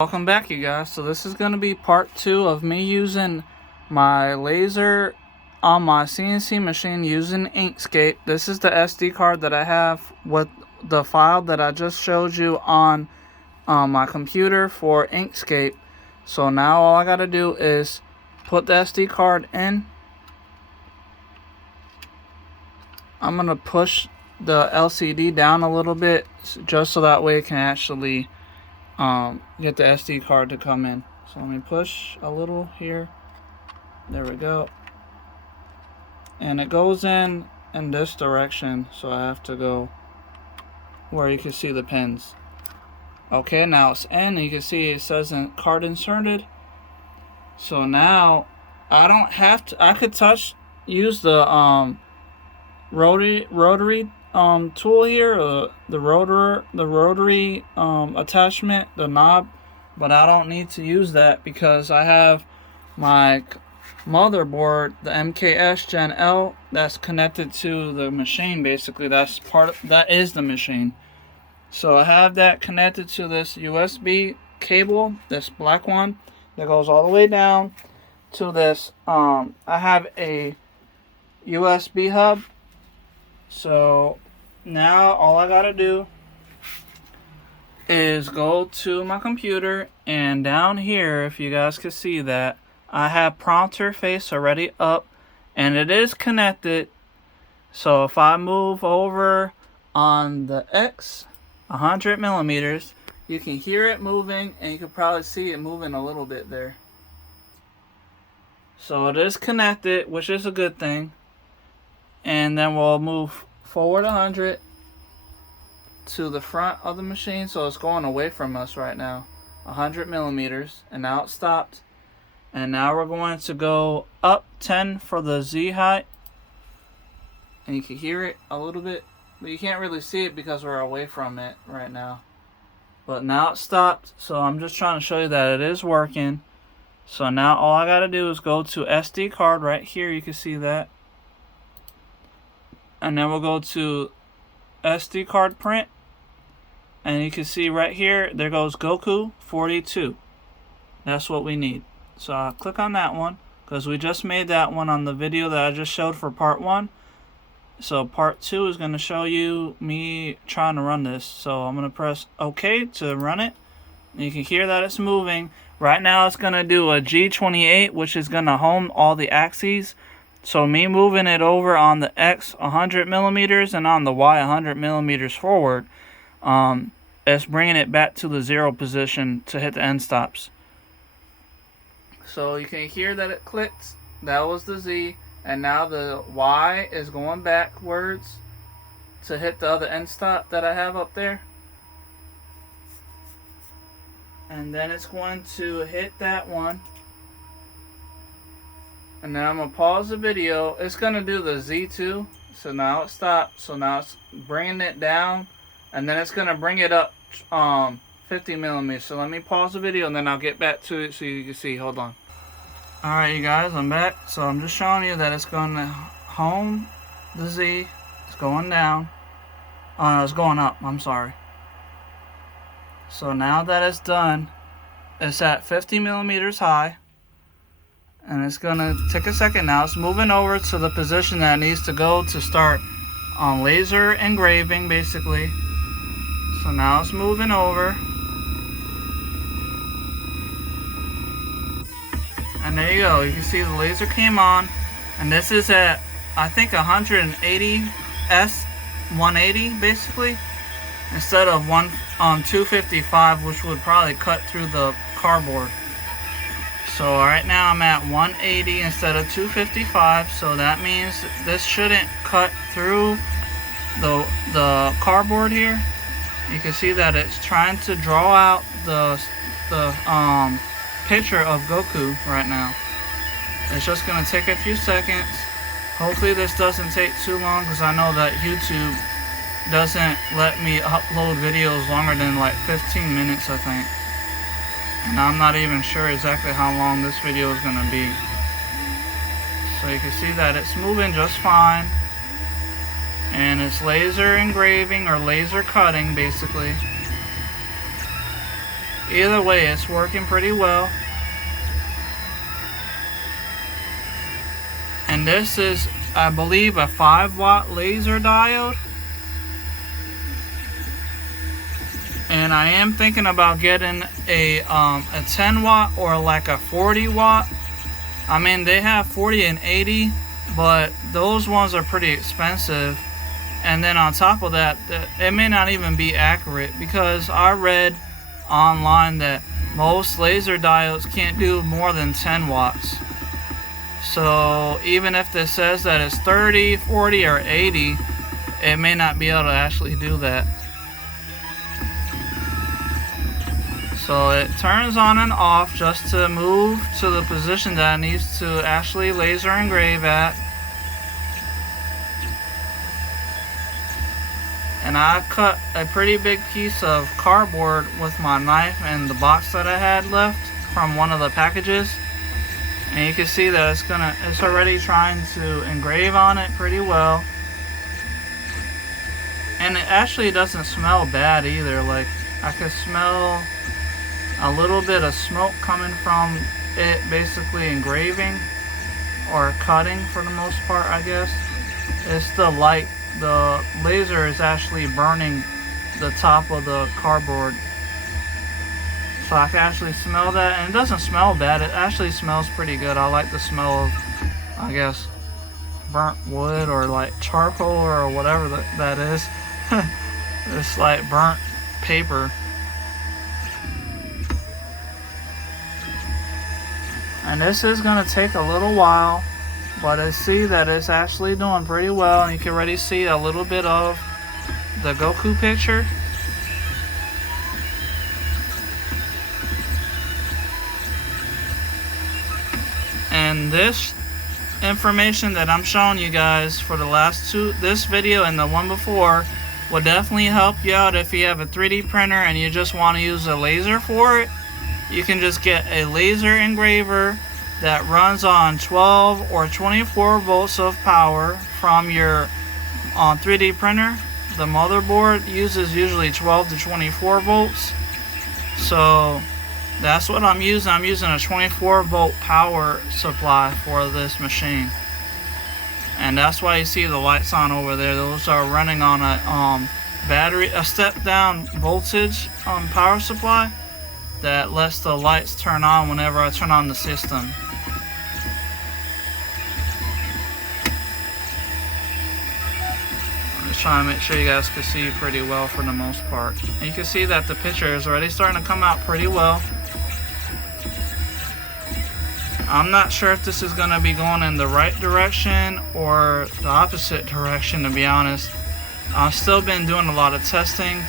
Welcome back, you guys. So this is going to be part 2 of me using my laser on my CNC machine using Inkscape. This is the SD card that I have with the file that I just showed you on my computer for Inkscape. So now all I got to do is put the SD card in. I'm going to push the LCD down a little bit just so that way it can actually get the SD card to come in. So let me push a little here. There we go. And it goes in this direction, so I have to go where you can see the pins. Okay, now it's in. You can see it says card inserted. So now I don't have to. I could use the rotary tool here, the rotary attachment, the knob, but I don't need to use that because I have my motherboard, the MKS Gen L, that's connected to the machine. Basically, that is the machine. So I have that connected to this USB cable, this black one that goes all the way down to this. I have a USB hub. So now all I gotta do is go to my computer, and down here, if you guys can see that, I have prompter face already up and it is connected. So if I move over on the X 100 millimeters, you can hear it moving, and you can probably see it moving a little bit there. So it is connected, which is a good thing. And then we'll move forward 100 to the front of the machine, so it's going away from us right now, 100 millimeters, and now it stopped. And now we're going to go up 10 for the Z height, and you can hear it a little bit, but you can't really see it because we're away from it right now. But now it stopped, so I'm just trying to show you that it is working. So now all I gotta do is go to SD card right here, you can see that. And then we'll go to SD card print, and you can see right here, there goes Goku 42. That's what we need. So I'll click on that one because we just made that one on the video that I just showed for part 1. So part 2 is going to show you me trying to run this. So I'm going to press OK to run it. And you can hear that it's moving. Right now it's going to do a G28, which is going to home all the axes. So me moving it over on the X 100 millimeters and on the Y 100 millimeters forward, it's bringing it back to the 0 position to hit the end stops. So you can hear that it clicked. That was the Z. And now the Y is going backwards to hit the other end stop that I have up there. And then it's going to hit that one. And then I'm going to pause the video. It's going to do the Z2. So now it stopped. So now it's bringing it down. And then it's going to bring it up 50 millimeters. So let me pause the video and then I'll get back to it so you can see. Hold on. Alright, you guys, I'm back. So I'm just showing you that it's going to home the Z. It's going down. Oh no, it's going up. I'm sorry. So now that it's done, it's at 50 millimeters high. And it's going to take a second now. It's moving over to the position that it needs to go to start on laser engraving, basically. So now it's moving over. And there you go. You can see the laser came on. And this is at, I think, 180 S180, basically. Instead of 255, which would probably cut through the cardboard. So right now I'm at 180 instead of 255, so that means this shouldn't cut through the cardboard here. You can see that it's trying to draw out the picture of Goku right now. It's just gonna take a few seconds. Hopefully this doesn't take too long because I know that YouTube doesn't let me upload videos longer than like 15 minutes, I think. And I'm not even sure exactly how long this video is going to be. So you can see that it's moving just fine. And it's laser engraving or laser cutting, basically. Either way, it's working pretty well. And this is, I believe, a 5-watt laser diode. And I am thinking about getting a 10-watt or like a 40-watt. I mean, they have 40 and 80, but those ones are pretty expensive. And then on top of that, it may not even be accurate, because I read online that most laser diodes can't do more than 10 watts. So even if this says that it's 30, 40, or 80, it may not be able to actually do that. So it turns on and off just to move to the position that it needs to actually laser engrave at. And I cut a pretty big piece of cardboard with my knife and the box that I had left from one of the packages. And you can see that it's already trying to engrave on it pretty well. And it actually doesn't smell bad either. Like, I could smell a little bit of smoke coming from it basically engraving or cutting for the most part, I guess. It's the light. The laser is actually burning the top of the cardboard. So I can actually smell that, and it doesn't smell bad. It actually smells pretty good. I like the smell of, I guess, burnt wood or like charcoal or whatever that is. It's like burnt paper. And this is going to take a little while, but I see that it's actually doing pretty well. And you can already see a little bit of the Goku picture. And this information that I'm showing you guys for the last this video and the one before, will definitely help you out if you have a 3D printer and you just want to use a laser for it. You can just get a laser engraver that runs on 12 or 24 volts of power from your 3D printer. The motherboard uses usually 12 to 24 volts. So that's what I'm using. I'm using a 24 volt power supply for this machine. And that's why you see the lights on over there. Those are running on a battery, a step down voltage power supply that lets the lights turn on whenever I turn on the system. I'm just trying to make sure you guys can see pretty well for the most part. And you can see that the picture is already starting to come out pretty well. I'm not sure if this is going to be going in the right direction or the opposite direction, to be honest. I've still been doing a lot of testing,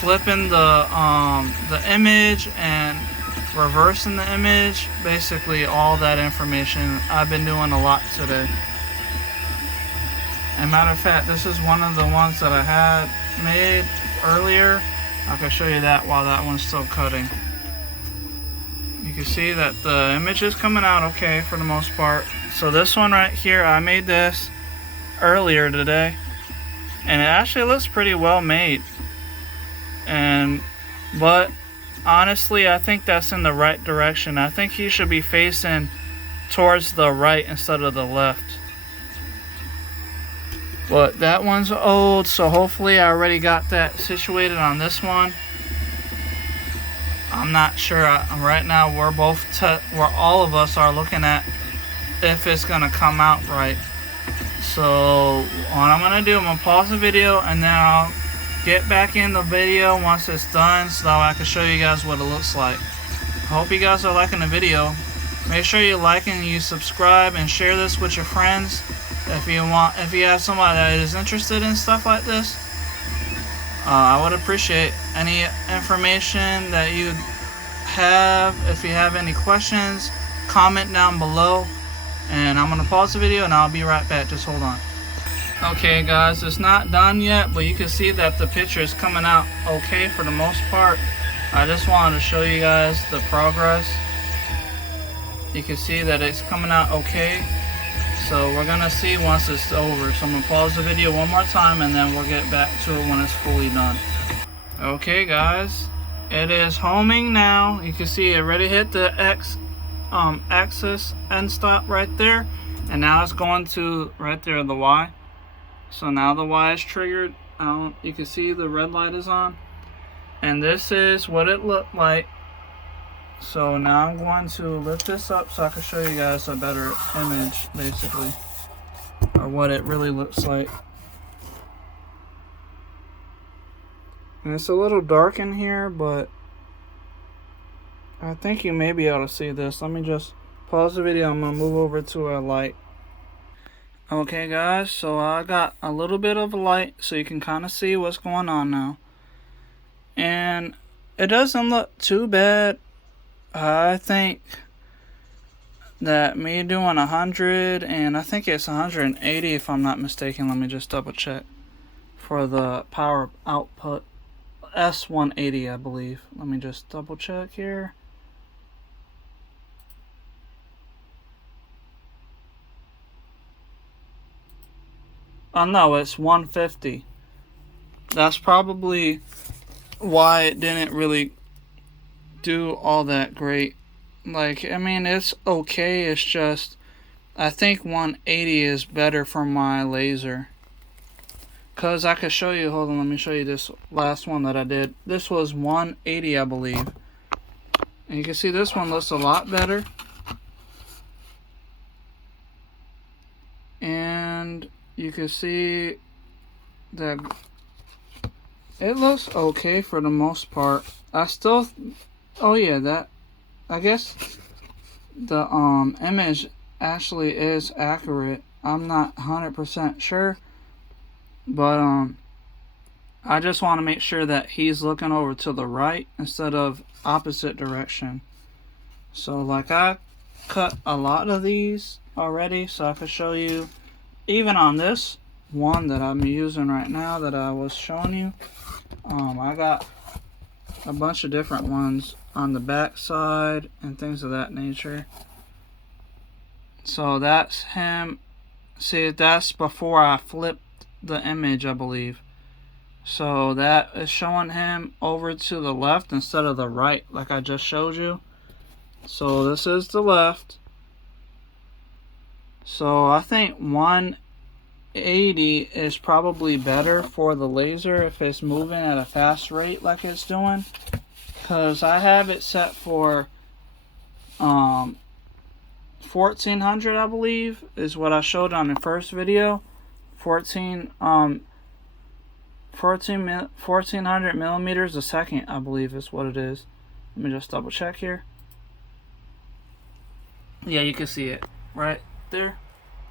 flipping the image and reversing the image, basically all that information. I've been doing a lot today. And matter of fact, this is one of the ones that I had made earlier. I can show you that while that one's still cutting. You can see that the image is coming out okay for the most part. So this one right here, I made this earlier today, and it actually looks pretty well made. But honestly, I think that's in the right direction. I think he should be facing towards the right instead of the left. But that one's old, so hopefully I already got that situated on this one. I'm not sure. Right now we're all of us are looking at if it's gonna come out right. So what I'm gonna do, I'm gonna pause the video and then I'll get back in the video once it's done, so that I can show you guys what it looks like. I hope you guys are liking the video. Make sure you like and you subscribe and share this with your friends if you have somebody that is interested in stuff like this. I would appreciate any information that you have. If you have any questions, comment down below. And I'm going to pause the video and I'll be right back. Just hold on. Okay guys, it's not done yet, but you can see that the picture is coming out okay for the most part. I just wanted to show you guys the progress. You can see that it's coming out okay. So we're gonna see once it's over. So I'm gonna pause the video one more time and then we'll get back to it when it's fully done. Okay guys, It is homing now. You can see it already hit the axis end stop right there, and now it's going to right there the Y. So now the Y is triggered. You can see the red light is on, and this is what it looked like. So now I'm going to lift this up so I can show you guys a better image, basically, or what it really looks like. And it's a little dark in here, but I think you may be able to see this. Let me just pause the video. I'm going to move over to a light. Okay guys, so I got a little bit of a light so you can kind of see what's going on now. And it doesn't look too bad. I think that me doing 100, and I think it's 180 if I'm not mistaken. Let me just double check for the power output. S180, I believe. Let me just double check here. Oh no, it's 150. That's probably why it didn't really do all that great. Like, I mean, it's okay. It's just, I think 180 is better for my laser. Because I could show you, hold on, let me show you this last one that I did. This was 180, I believe. And you can see this one looks a lot better. And you can see that it looks okay for the most part. I still, oh yeah, that, I guess the image actually is accurate. I'm not 100% sure. But I just want to make sure that he's looking over to the right instead of opposite direction. So like I cut a lot of these already, so I could show you. Even on this one that I'm using right now that I was showing you, I got a bunch of different ones on the back side and things of that nature. So that's him. See, that's before I flipped the image, I believe. So that is showing him over to the left instead of the right, like I just showed you. So this is the left. So I think 180 is probably better for the laser if it's moving at a fast rate like it's doing, because I have it set for 1400, I believe is what I showed on the first video. 1400 millimeters a second, I believe is what it is. Let me just double check here. Yeah, you can see it right there.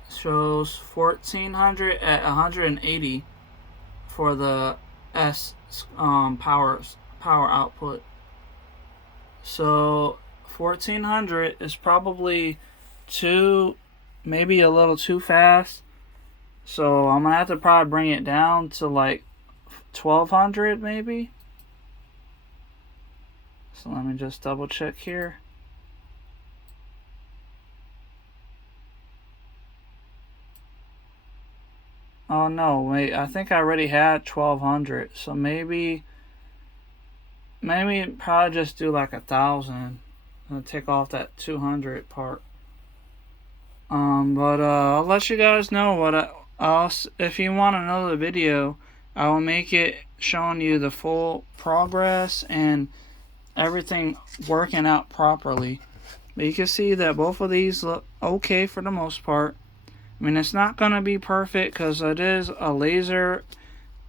It shows 1400 at 180 for the S power output. So 1400 is probably maybe a little too fast. So I'm gonna have to probably bring it down to like 1200 maybe. So let me just double check here. Oh no, wait, I think I already had 1200. So maybe probably just do like 1000 and take off that 200 part. But I'll let you guys know what if you want another video, I will make it showing you the full progress and everything working out properly. But you can see that both of these look okay for the most part. I mean, it's not going to be perfect because it is a laser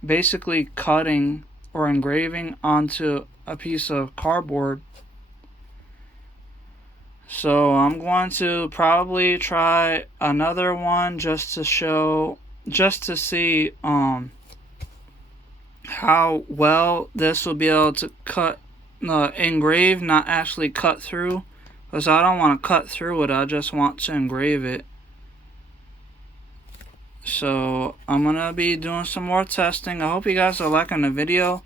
basically cutting or engraving onto a piece of cardboard. So I'm going to probably try another one just to see how well this will be able to engrave, not actually cut through, because I don't want to cut through it, I just want to engrave it. So I'm gonna be doing some more testing. I hope you guys are liking the video,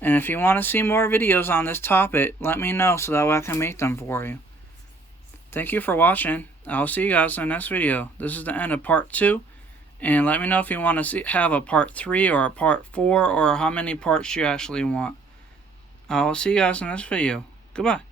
and if you want to see more videos on this topic, let me know so that way I can make them for you. Thank you for watching. I'll see you guys in the next video. This is the end of part 2. And let me know if you want to have a part 3 or a part 4 or how many parts you actually want. I will see you guys in this video. Goodbye.